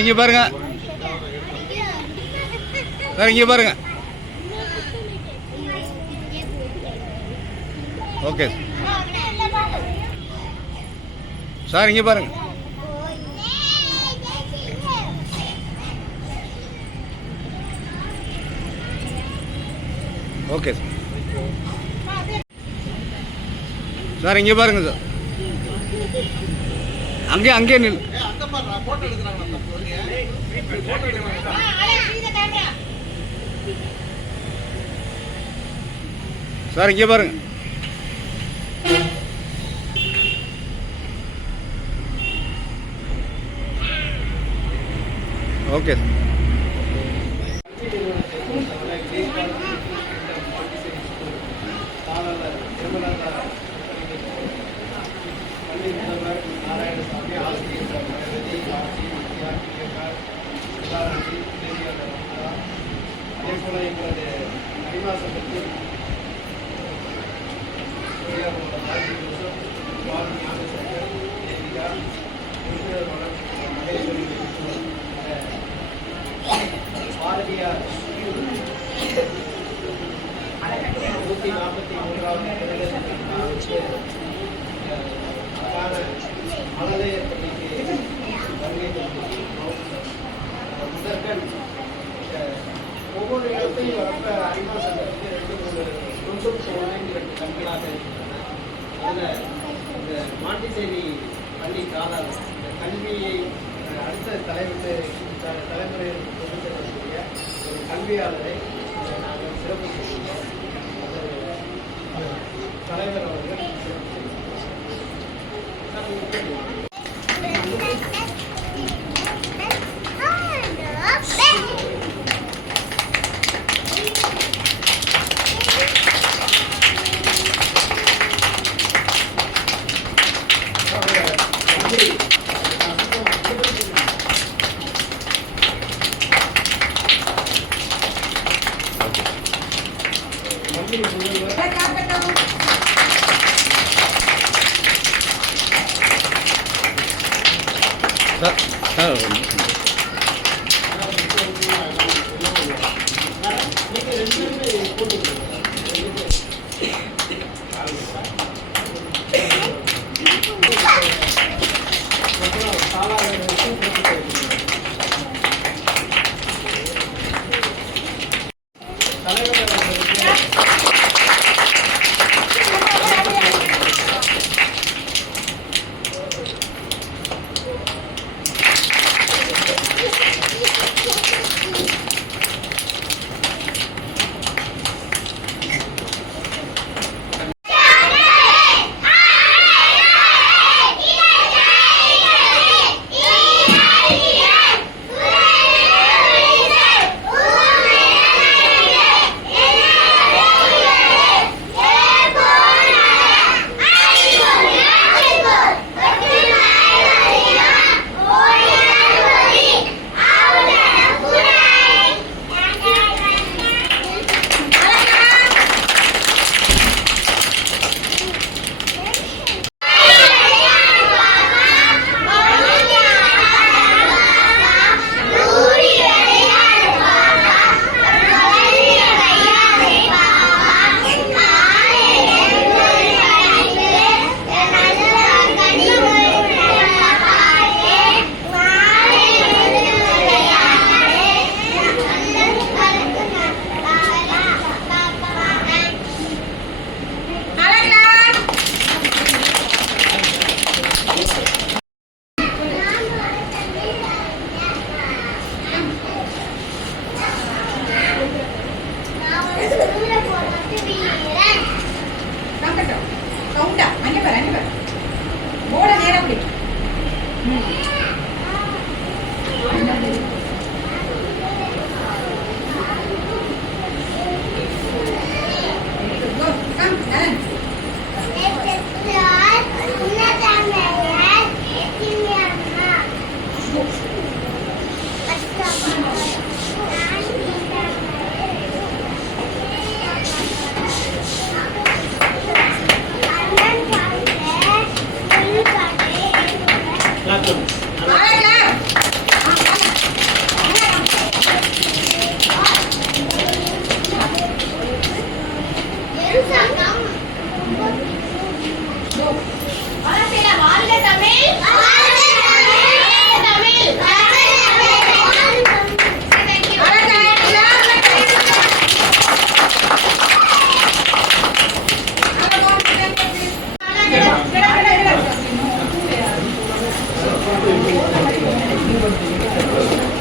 இங்கே பாருங்க, இங்கே பாருங்க. ஓகே சார், இங்கே பாருங்க. ஓகே சார், இங்கே பாருங்க சார். அங்கே நில். சார், இங்கே பாருங்க. ஓகே அதேபோல எங்களது அடிவாசத்தில் பாரதியார் 143வது மழலையர் பள்ளிக்கு வருகை முதற்கண் ஒவ்வொரு இடத்தையும் வரப்ப அறிவா சங்கத்துக்கு 2 கண்களாக இருக்கின்றன. அதில் இந்த மாட்டிச்சேரி பள்ளி காலால் இந்த கல்வியை அடுத்த தலைமுறையில் கொண்டு செல்லக்கூடிய ஒரு கல்வியாளரை நாங்கள் சிறப்பு செய்கிறோம். தலைவர் அவர்கள்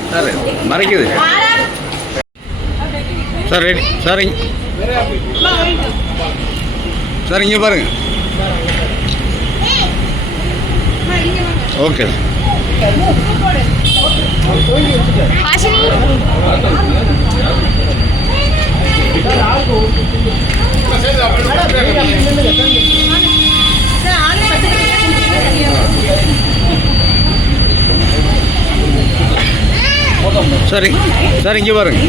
சார் மறைக்குது சார் ரெடி சார் சார் இங்கே பாருங்க ஓகே சரி சார் இங்கே பாருங்க